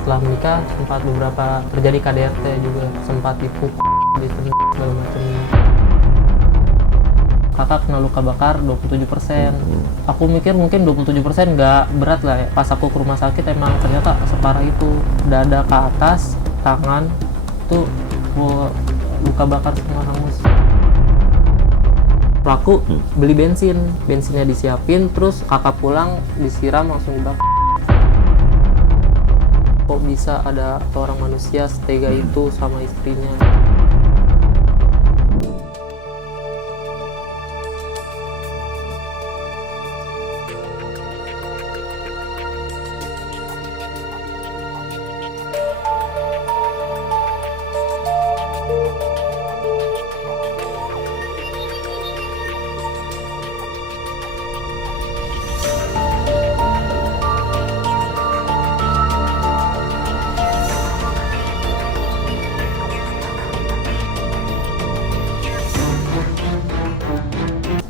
setelah menikah sempat beberapa terjadi KDRT juga, sempat dipukul, ditendang segala macam. Kakak kena luka bakar 27%. Aku mikir mungkin 27% nggak berat lah ya. Pas aku ke rumah sakit emang ternyata separah itu. Dada ke atas, tangan tuh luka bakar semua hangus. Pelaku beli bensinnya disiapin, terus kakak pulang disiram langsung dibakar. Kok bisa ada seorang manusia setega itu sama istrinya?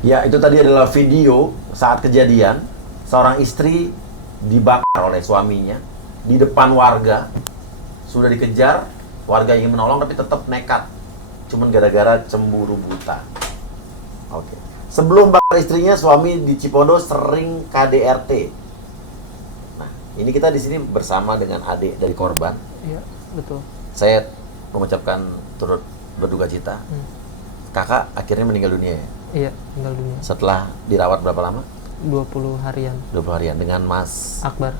Ya, itu tadi adalah video saat kejadian seorang istri dibakar oleh suaminya di depan warga. Sudah dikejar, warga ingin menolong tapi tetap nekat. Cuman gara-gara cemburu buta. Oke. Sebelum bakar istrinya, suami di Cipondo sering KDRT. Nah, ini kita di sini bersama dengan adik dari korban. Iya, betul. Saya mengucapkan turut berduka cita. Kakak akhirnya meninggal dunia ya? Iya, tinggal dunia. Setelah dirawat berapa lama? 20 harian. 20 harian dengan Mas Akbar,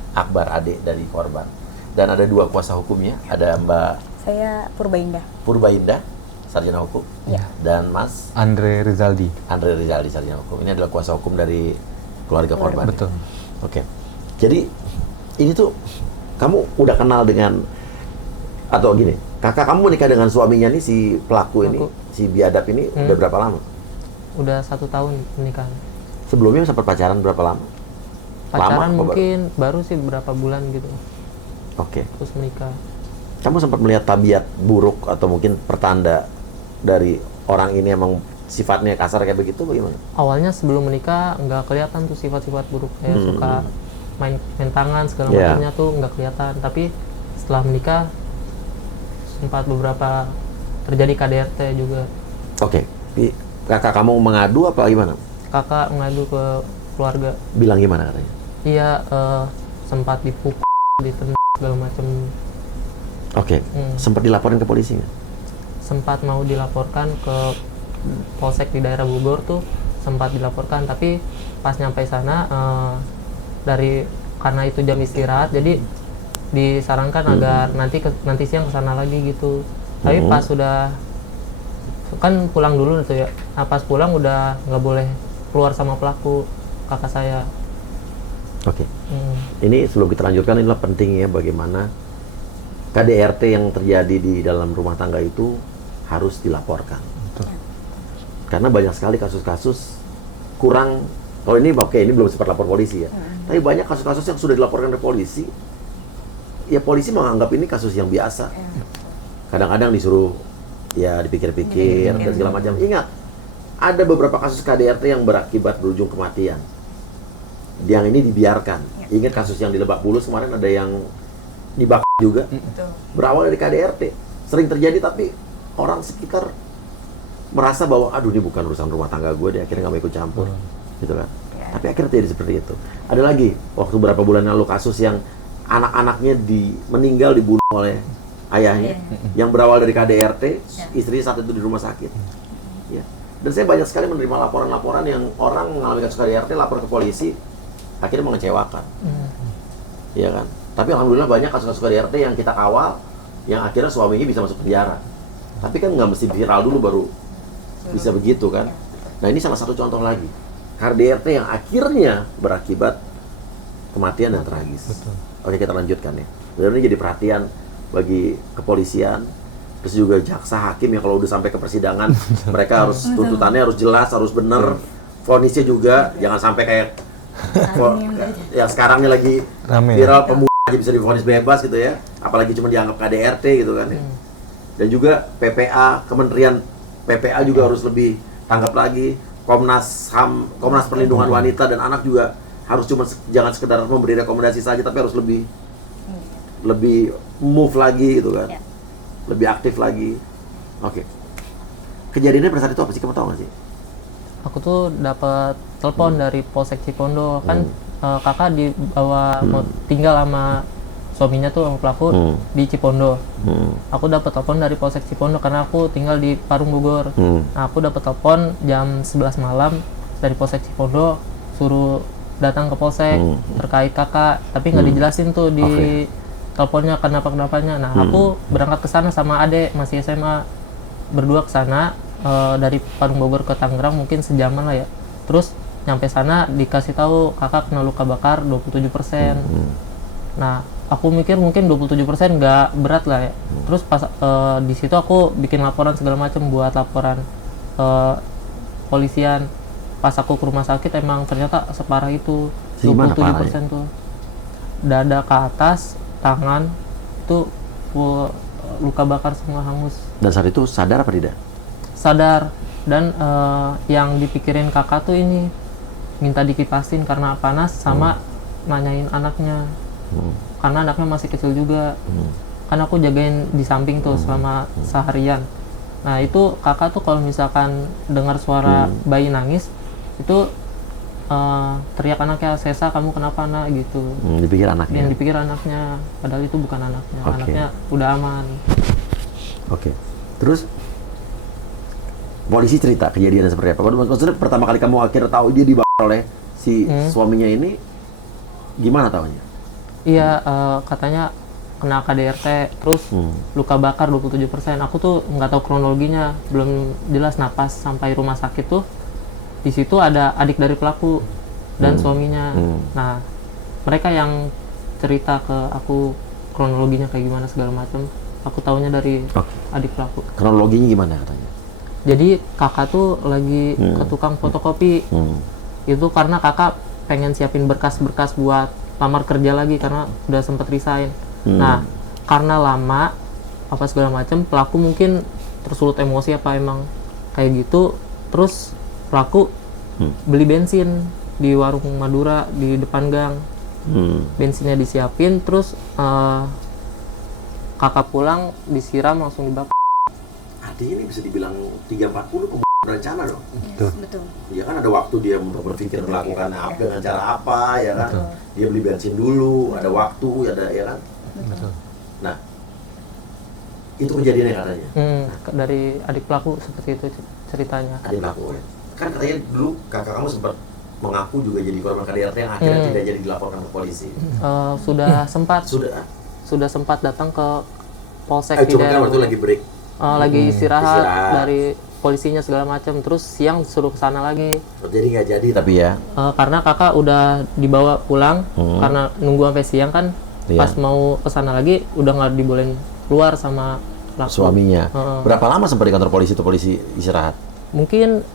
adik dari korban. Dan ada dua kuasa hukumnya, ada Mbak Saya Purbaindah. Purbaindah, sarjana hukum, Iya. dan Mas Andre Rizaldi. sarjana hukum. Ini adalah kuasa hukum dari keluarga korban. Betul. Oke. Jadi ini tuh kamu udah kenal dengan, atau gini, kakak kamu menikah dengan suaminya nih, si pelaku ini, si biadab ini udah berapa lama? Udah 1 tahun pernikahan. Sebelumnya sempat pacaran berapa lama? Pacaran Lama, mungkin baru sih berapa bulan gitu. Oke. Terus menikah. Kamu sempat melihat tabiat buruk atau mungkin pertanda dari orang ini emang sifatnya kasar kayak begitu bagaimana? Awalnya sebelum menikah nggak kelihatan tuh sifat-sifat buruk, kayak suka main tangan segala Yeah. macamnya tuh nggak kelihatan. Tapi setelah menikah sempat beberapa terjadi KDRT juga. Oke. Kakak kamu mengadu apa gimana? Kakak ngadu ke keluarga. Bilang gimana katanya? Iya, sempat dipukul, ditendang segala macam. Oke. Sempat dilaporin ke polisi nggak? Sempat mau dilaporkan ke polsek di daerah Bogor tuh, sempat dilaporkan, tapi pas nyampe sana karena itu jam istirahat, jadi disarankan agar nanti siang kesana lagi gitu. Tapi pas sudah kan pulang dulu tuh ya. Nah, pas pulang udah nggak boleh keluar sama pelaku, kakak saya. Oke. Ini sebelum kita lanjutkan, inilah pentingnya bagaimana KDRT yang terjadi di dalam rumah tangga itu harus dilaporkan. Betul. Karena banyak sekali kasus-kasus kurang. Kalau ini oke, ini belum sempat lapor polisi ya. Tapi banyak kasus-kasus yang sudah dilaporkan ke polisi. Ya polisi menganggap ini kasus yang biasa. Kadang-kadang disuruh ya dipikir-pikir dan segala macam. Ingat, ada beberapa kasus KDRT yang berakibat berujung kematian. Yang ini dibiarkan. Ingat kasus yang di Lebak Bulus kemarin ada yang dibakar juga. Berawal dari KDRT. Sering terjadi tapi orang sekitar merasa bahwa aduh ini bukan urusan rumah tangga gue deh, akhirnya nggak mau ikut campur. Gitu kan. Tapi akhirnya terjadi seperti itu. Ada lagi waktu beberapa bulan lalu kasus yang anak-anaknya meninggal dibunuh oleh ayahnya, yang berawal dari KDRT, istrinya saat itu di rumah sakit. Ya. Dan saya banyak sekali menerima laporan-laporan yang orang mengalami kasus KDRT, lapor ke polisi, akhirnya mengecewakan. Iya kan? Tapi alhamdulillah banyak kasus-kasus KDRT yang kita kawal, yang akhirnya suaminya bisa masuk penjara. Tapi kan nggak mesti viral dulu baru bisa begitu kan? Nah ini salah satu contoh lagi. KDRT yang akhirnya berakibat kematian dan tragis. Betul. Oke, kita lanjutkan ya. Benar ini jadi perhatian bagi kepolisian, terus juga jaksa hakim ya, kalau udah sampai ke persidangan mereka harus tuntutannya harus jelas, harus bener, vonisnya juga jangan sampai kayak ya sekarang ini lagi Rame, viral pembunuh aja bisa divonis bebas gitu ya, apalagi cuma dianggap KDRT gitu kan ya. Dan juga PPA, Kementerian PPA juga harus lebih tanggap lagi. Komnas HAM, Komnas Perlindungan Wanita dan Anak juga harus cuma jangan sekedar memberi rekomendasi saja, tapi harus lebih lebih move lagi gitu kan, Ya. lebih aktif lagi. Oke. Kejadiannya pada saat itu apa sih, kamu tahu nggak sih? Aku tuh dapat telepon dari Polsek Cipondo kan, kakak dibawa mau tinggal sama suaminya tuh sama pelaku di Cipondo. Aku dapat telepon dari Polsek Cipondo karena aku tinggal di Parung Bogor. Nah, aku dapat telepon jam 11 malam dari Polsek Cipondo suruh datang ke Polsek terkait kakak, tapi nggak dijelasin tuh di teleponnya kenapa-kenapanya. Nah, aku berangkat ke sana sama adek masih SMA, berdua ke sana dari Parung Bogor ke Tangerang mungkin sejaman lah ya. Terus nyampe sana dikasih tahu kakak kena luka bakar 27%. Nah, aku mikir mungkin 27% nggak berat lah ya. Terus pas di situ aku bikin laporan segala macam buat laporan polisian. Pas aku ke rumah sakit emang ternyata separah itu. Gimana 27% tuh. Dada ke atas, tangan itu full luka bakar semua, hangus. Dan saat itu sadar apa tidak? Sadar, dan yang dipikirin kakak tuh ini minta dikipasin karena panas sama nanyain anaknya. Karena anaknya masih kecil juga. Kan aku jagain di samping tuh selama seharian. Nah, itu kakak tuh kalau misalkan dengar suara bayi nangis itu teriak anaknya, "Sesa, kamu kenapa nak?" gitu. Dipikir anaknya. Yang dipikir anaknya, padahal itu bukan anaknya. Oke. Anaknya udah aman. Oke. Terus polisi cerita kejadiannya seperti apa? Maksudnya pertama kali kamu akhirnya tahu dia dibakar oleh si suaminya ini, gimana tahunya? Iya, katanya kena KDRT, terus luka bakar 27%. Aku tuh nggak tahu kronologinya, belum jelas. Napas sampai rumah sakit tuh, di situ ada adik dari pelaku dan suaminya. Nah, mereka yang cerita ke aku kronologinya kayak gimana segala macam. Aku taunya dari adik pelaku. Kronologinya gimana katanya? Jadi kakak tuh lagi ke tukang fotokopi. Itu karena kakak pengen siapin berkas-berkas buat lamar kerja lagi karena udah sempet resign. Nah, karena lama apa segala macam, pelaku mungkin tersulut emosi apa emang kayak gitu. Terus pelaku beli bensin di warung Madura di depan gang. Bensinnya disiapin, terus kakak pulang disiram langsung dibakar. Artinya ini bisa dibilang 340 pembunuhan berencana dong. Betul. Ya kan ada waktu dia berpikir melakukan apa dengan cara apa, ya kan? Dia beli bensin dulu, ada waktu, ada ya kan? Betul. Nah, itu kejadiannya katanya. Dari adik pelaku seperti itu ceritanya. Ada yang pelaku ya. Kan katanya dulu kakak kamu sempat mengaku juga jadi korban KDRT yang akhirnya tidak jadi dilaporkan ke polisi. Sudah sempat sempat datang ke polsek di Cuma kan daerah waktu lagi break. lagi istirahat dari polisinya segala macam, terus siang suruh ke sana lagi. Jadi nggak jadi tapi ya. Karena kakak udah dibawa pulang karena nunggu sampai siang kan. Pas mau ke sana lagi udah nggak dibolehin keluar sama pelaku. Suaminya. Berapa lama sempat di kantor polisi itu polisi istirahat? Mungkin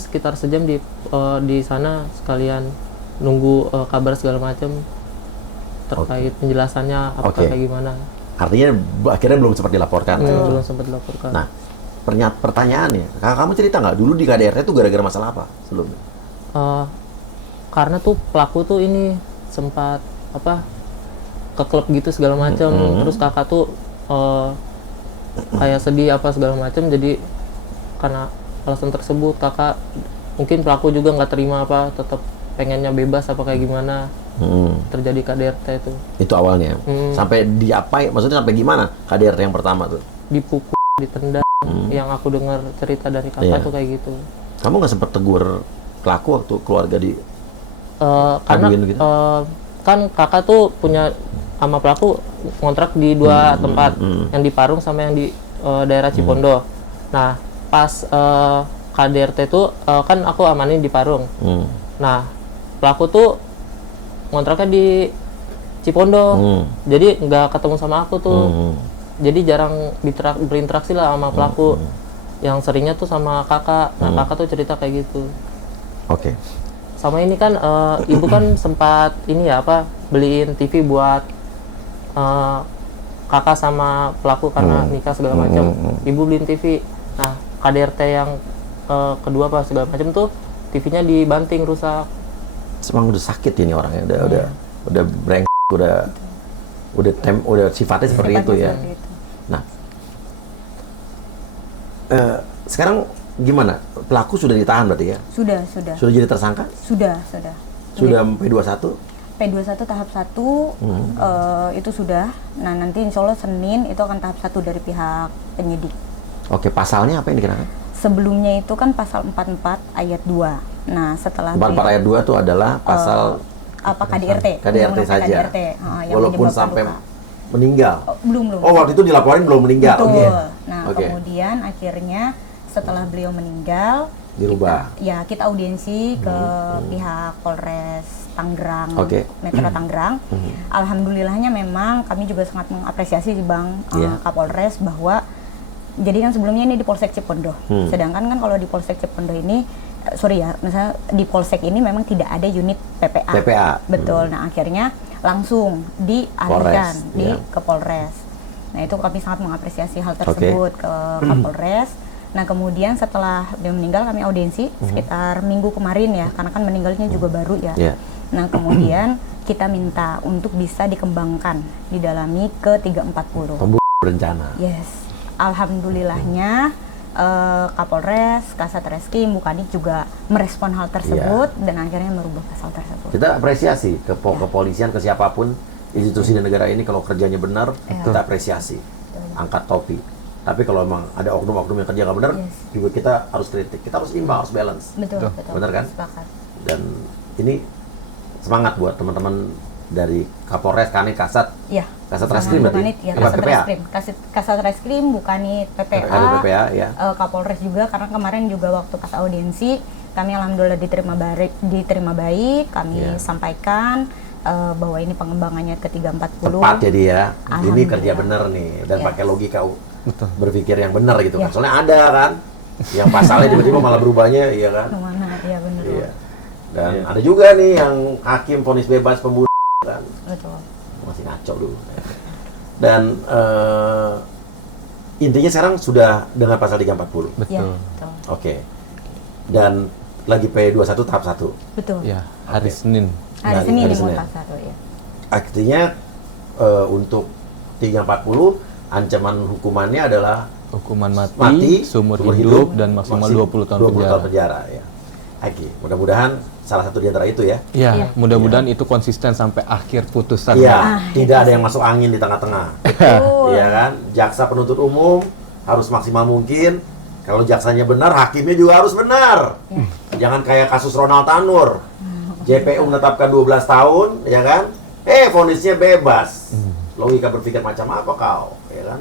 sekitar sejam di sana sekalian nunggu kabar segala macam terkait penjelasannya apa kayak gimana. Artinya akhirnya belum sempat dilaporkan. Belum sempat dilaporkan. Nah, pertanyaannya, kakak kamu cerita nggak dulu di KDRT itu gara-gara masalah apa sebelumnya? Karena tuh pelaku tuh ini sempat ke klub gitu segala macam. Terus kakak tuh kayak sedih apa segala macam. Jadi karena alasan tersebut kakak mungkin pelaku juga nggak terima tetap pengennya bebas apa kayak gimana. Terjadi KDRT itu awalnya. Sampai diapain? Maksudnya sampai gimana KDRT yang pertama tuh? Dipukul, ditendang. Yang aku dengar cerita dari kakak tuh kayak gitu. Kamu nggak sempet tegur pelaku waktu keluarga di karena gitu? Kan kakak tuh punya sama pelaku kontrak di dua tempat, yang di Parung sama yang di daerah Cipondo. Nah, pas KDRT tuh kan aku amanin di Parung. Nah, pelaku tuh kontraknya di Cipondo, jadi nggak ketemu sama aku tuh. Jadi jarang berinteraksi lah sama pelaku. Yang seringnya tuh sama kakak. Nah, kakak tuh cerita kayak gitu. Oke. Sama ini kan ibu kan sempat ini ya beliin TV buat kakak sama pelaku karena nikah segala macam. Ibu beliin TV. Nah, KDRT yang kedua segala macam tuh TV-nya dibanting, rusak. Emang udah sakit ini orangnya, udah brengsek, udah udah sifatnya seperti itu ya. Seperti itu. Nah, sekarang gimana? Pelaku sudah ditahan berarti ya? Sudah. Sudah jadi tersangka? Sudah. Sudah P21? P21 tahap 1 itu sudah. Nah, nanti insya Allah Senin itu akan tahap 1 dari pihak penyidik. Oke, pasalnya apa yang dikenakan? Sebelumnya itu kan pasal 44 ayat 2. Nah, setelah 44 ayat 2 itu adalah pasal KDRT. KDRT Undang-undang saja. KDRT, yang Walaupun menyebabkan sampai luka. meninggal. Belum. Oh, waktu itu dilaporin belum meninggal. Betul. Oke. Nah, Oke. kemudian akhirnya setelah beliau meninggal, Dirubah. kita audiensi ke pihak Polres Tangerang, Oke. Metro Tangerang. Alhamdulillahnya memang kami juga sangat mengapresiasi Bang Iya. Kapolres bahwa jadi kan sebelumnya ini di Polsek Cipondoh. Sedangkan kan kalau di Polsek Cipondoh ini misalnya di Polsek ini memang tidak ada unit PPA. PPA. Betul. Nah, akhirnya langsung dialihkan Polres, di ya. ke Polres. Nah, itu kami sangat mengapresiasi hal tersebut ke Kapolres. Nah, kemudian setelah dia meninggal kami audiensi sekitar minggu kemarin ya, karena kan meninggalnya juga baru ya. Iya. Nah, kemudian kita minta untuk bisa dikembangkan, didalami ke 340. Pembunuhan berencana. Yes. Alhamdulillahnya Kapolres, Kasat Reskrim, Bukanit juga merespon hal tersebut dan akhirnya merubah pasal tersebut. Kita apresiasi ke kepolisian, ke siapapun institusi di negara ini kalau kerjanya benar, kita apresiasi. Angkat topi. Tapi kalau memang ada oknum-oknum yang kerja nggak benar, juga kita harus kritik. Kita harus imbang, harus balance. Betul. Benar kan? Sepakat. Dan ini semangat buat teman-teman dari Kapolres, Kanit, Kasat. Iya. Kasat Sama Reskrim berarti? Bukanit, ya, Apa, Kasat PPA? Reskrim. Kasat Reskrim, Bukanit, PPA, PPA, ya. Kapolres juga, karena kemarin juga waktu pas audiensi, kami alhamdulillah diterima baik, kami Iya. sampaikan bahwa ini pengembangannya ke 340. Tepat jadi ya. Ini Alhamdulillah. kerja benar nih dan Yes. pakai logika Betul. berpikir yang benar gitu kan. Yes. Soalnya ada kan yang pasalnya tiba-tiba malah berubahnya, iya kan? Kemana? Iya benar. Iya. Dan ada juga nih yang hakim vonis bebas pembunuh kan. Betul. Masih ngaco dulu. Dan intinya sekarang sudah dengan pasal 340. Iya, Betul. betul. Oke. Dan lagi P21 tahap 1. Betul. Ya, hari Senin. Hari Hari Senin di Senin. Makassar, ya. Artinya untuk 340 ancaman hukumannya adalah Hukuman mati, mati, seumur hidup, dan maksimal 20 tahun 20 penjara. tahun penjara ya. Oke, mudah-mudahan salah satu di antara itu ya. Ya, Iya. mudah-mudahan itu konsisten sampai akhir putusan. Iya, tidak ada yang masuk angin di tengah-tengah. Betul. Iya kan? Jaksa penuntut umum harus maksimal mungkin. Kalau jaksanya benar, hakimnya juga harus benar. Jangan kayak kasus Ronald Tanur. JPU menetapkan 12 tahun, ya kan? Vonisnya bebas. Logika berpikir macam apa kau, ya kan?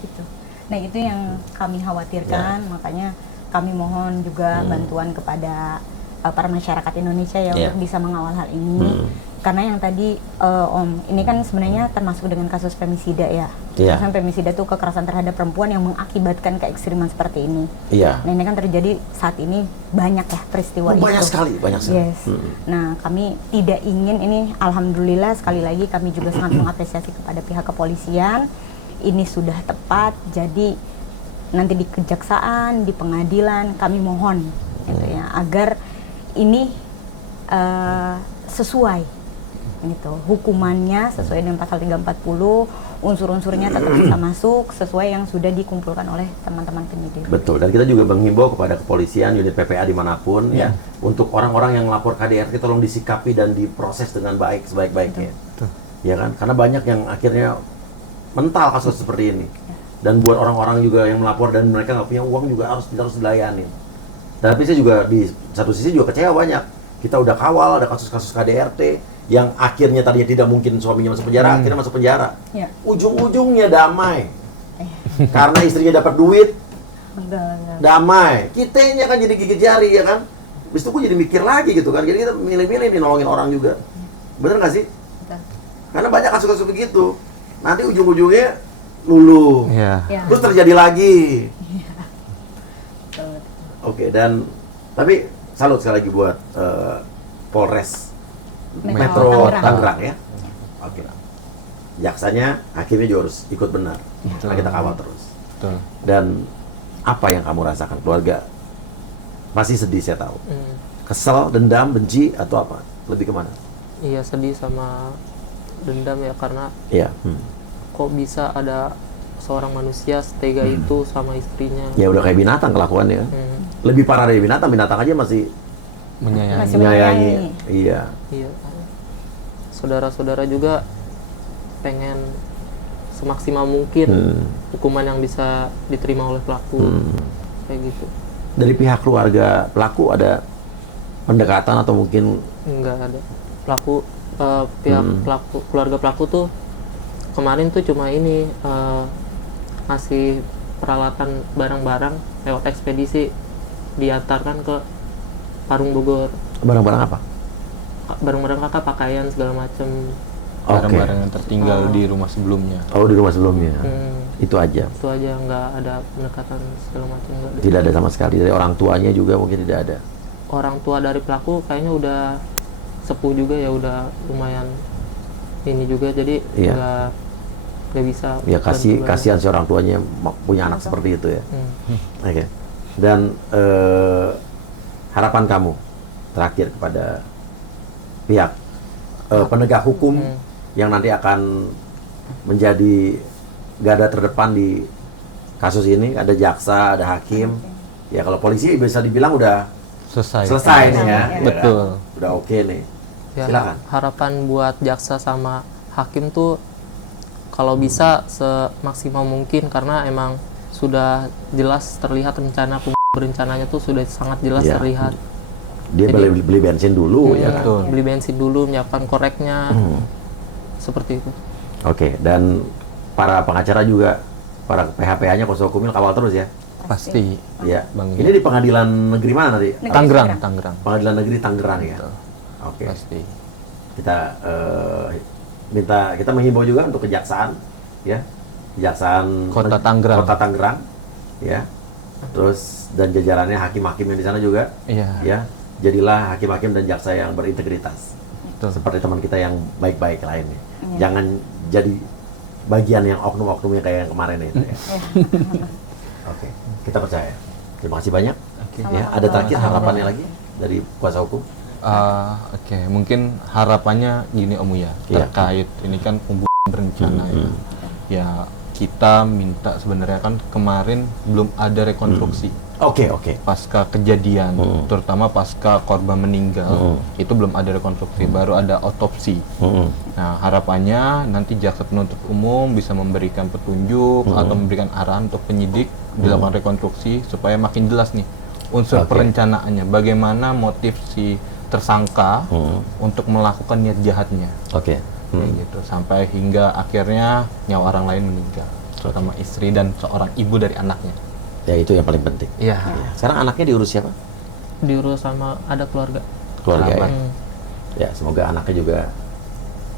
Gitu. Nah, itu yang kami khawatirkan, makanya kami mohon juga bantuan kepada para masyarakat Indonesia ya Yeah. untuk bisa mengawal hal ini. Karena yang tadi Om, ini kan sebenarnya termasuk dengan kasus femisida ya. Iya. Kasus femisida itu kekerasan terhadap perempuan yang mengakibatkan keekstriman seperti ini. Iya. Nah, ini kan terjadi saat ini banyak ya peristiwa itu. Banyak sekali, banyak sekali. Yes. Nah, kami tidak ingin ini, alhamdulillah sekali lagi kami juga sangat mengapresiasi kepada pihak kepolisian. Ini sudah tepat, jadi nanti di kejaksaan, di pengadilan kami mohon gitu ya, agar ini sesuai gitu, hukumannya sesuai dengan pasal 340, unsur-unsurnya tetap bisa masuk sesuai yang sudah dikumpulkan oleh teman-teman penyidik. Betul, dan kita juga menghimbau kepada kepolisian, unit PPA dimanapun ya, untuk orang-orang yang melapor KDRT tolong disikapi dan diproses dengan baik sebaik-baiknya, ya kan? Karena banyak yang akhirnya mental kasus seperti ini, dan buat orang-orang juga yang melapor dan mereka nggak punya uang juga harus dilayani. Tapi saya juga di satu sisi juga kecewa banyak. Kita udah kawal ada kasus-kasus KDRT yang akhirnya tadinya tidak mungkin suaminya masuk penjara, akhirnya masuk penjara. Ya. Ujung-ujungnya damai. Karena istrinya dapat duit, Enggak. damai. Kitanya kan jadi gigit jari ya kan. Habis itu gue jadi mikir lagi gitu kan. Jadi kita milih-milih nih nolongin orang juga. Bener nggak sih? Betul. Karena banyak kasus-kasus begitu. Nanti ujung-ujungnya luluh. Ya. Ya. Terus terjadi lagi. Betul. Oke, dan tapi salut sekali lagi buat Polres Metro Tangerang ya. Oke lah. Jaksanya, hakimnya juga harus ikut benar. Karena kita kawal terus. Betul. Dan apa yang kamu rasakan keluarga? Masih sedih saya tahu. Kesel, dendam, benci atau apa? Lebih kemana? Iya, sedih sama dendam ya, karena Iya. kok bisa ada seorang manusia setega itu sama istrinya. Ya udah kayak binatang kelakuannya. Lebih parah dari binatang, binatang aja masih Menyayangi. Masih menyayangi. menyayangi. Iya. Iya. Saudara-saudara juga pengen semaksimal mungkin hukuman yang bisa diterima oleh pelaku. Kayak gitu. Dari pihak keluarga pelaku ada pendekatan atau mungkin Enggak ada. Pihak pelaku, keluarga pelaku tuh kemarin tuh cuma ini ngasih peralatan barang-barang lewat ekspedisi, diantarkan ke Parung Bogor. barang-barang apa? Barang-barang kakak, pakaian segala macem. Barang-barang yang tertinggal di rumah sebelumnya. Oh, di rumah sebelumnya. Itu aja. Itu aja, nggak ada pendekatan segala macam, nggak ada. Tidak ada sama sekali. Dari orang tuanya juga mungkin tidak ada. Orang tua dari pelaku kayaknya udah sepuh juga ya, udah lumayan ini juga, jadi Iya. nggak bisa Ya bantu banyak. kasihan si orang tuanya punya anak seperti itu ya. Oke. Dan harapan kamu terakhir kepada pihak penegak hukum yang nanti akan menjadi garda terdepan di kasus ini, ada jaksa, ada hakim. Ya kalau polisi bisa dibilang udah selesai nih ya. Betul. Udah oke nih. Ya, Silakan. harapan buat jaksa sama hakim tuh kalau bisa semaksimal mungkin, karena emang sudah jelas terlihat berencananya tuh sudah sangat jelas Ya. terlihat. Dia Jadi- beli bensin dulu ya kan. Betul. Beli bensin dulu, menyiapkan koreknya, seperti itu. Oke, dan para pengacara juga, para PH-PH-nya kuasa hukumnya kawal terus ya. Pasti. Ya. Bang, Ini di pengadilan negeri mana tadi? Negeri Tangerang, Tangerang. Tangerang. Pengadilan negeri Tangerang ya. Betul. Oke. Pasti. Kita menghimbau juga untuk kejaksaan, ya, kejaksaan Kota Tangerang. Kota Tangerang, ya. Terus dan jajarannya hakim-hakim yang di sana juga, Iya. ya. Jadilah hakim-hakim dan jaksa yang berintegritas, Betul. seperti teman kita yang baik-baik lainnya. Jangan jadi bagian yang oknum-oknum yang kayak yang kemarin itu. Ya. Oke, kita percaya. Terima kasih banyak. Ya, ada terakhir harapannya lagi dari kuasa hukum? Oke, mungkin harapannya gini Om Uya, Iya. terkait ini kan pembunuhan berencana ya. Ya kita minta sebenarnya kan kemarin belum ada rekonstruksi Oke. pasca kejadian, terutama pasca korban meninggal, itu belum ada rekonstruksi, baru ada otopsi. Nah harapannya nanti jaksa penuntut umum bisa memberikan petunjuk atau memberikan arahan untuk penyidik dilakukan rekonstruksi supaya makin jelas nih unsur Oke. perencanaannya, bagaimana motif si tersangka untuk melakukan niat jahatnya. Oke. Kayak gitu, sampai hingga akhirnya nyawa orang lain meninggal, terutama istri dan seorang ibu dari anaknya. Ya itu yang paling penting. Iya. Ya. Sekarang anaknya diurus siapa? Diurus sama ada keluarga. Keluarga ya. Hmm. Ya semoga anaknya juga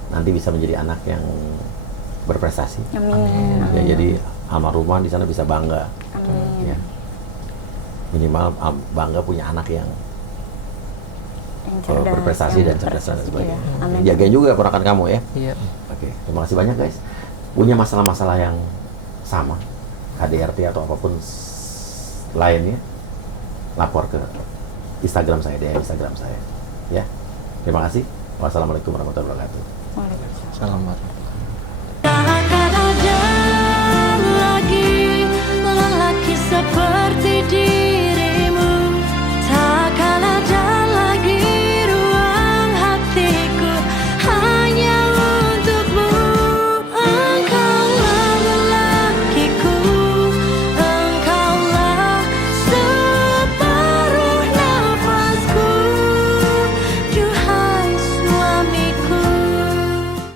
nanti bisa menjadi anak yang berprestasi. Amin. Ya jadi almarhumah di sana bisa bangga. Amin. Ya. Minimal bangga punya anak yang Yang cerdas, berprestasi yang dan cerdas dan berprestasi, sebagainya. iya. Amin. Jagain juga ponakan kamu ya. Iya. Oke, terima kasih banyak guys. Punya masalah-masalah yang sama, KDRT atau apapun lainnya, lapor ke Instagram saya, DM Instagram saya. Ya, terima kasih. Wassalamualaikum warahmatullahi wabarakatuh. Waalaikumsalam. Selamat.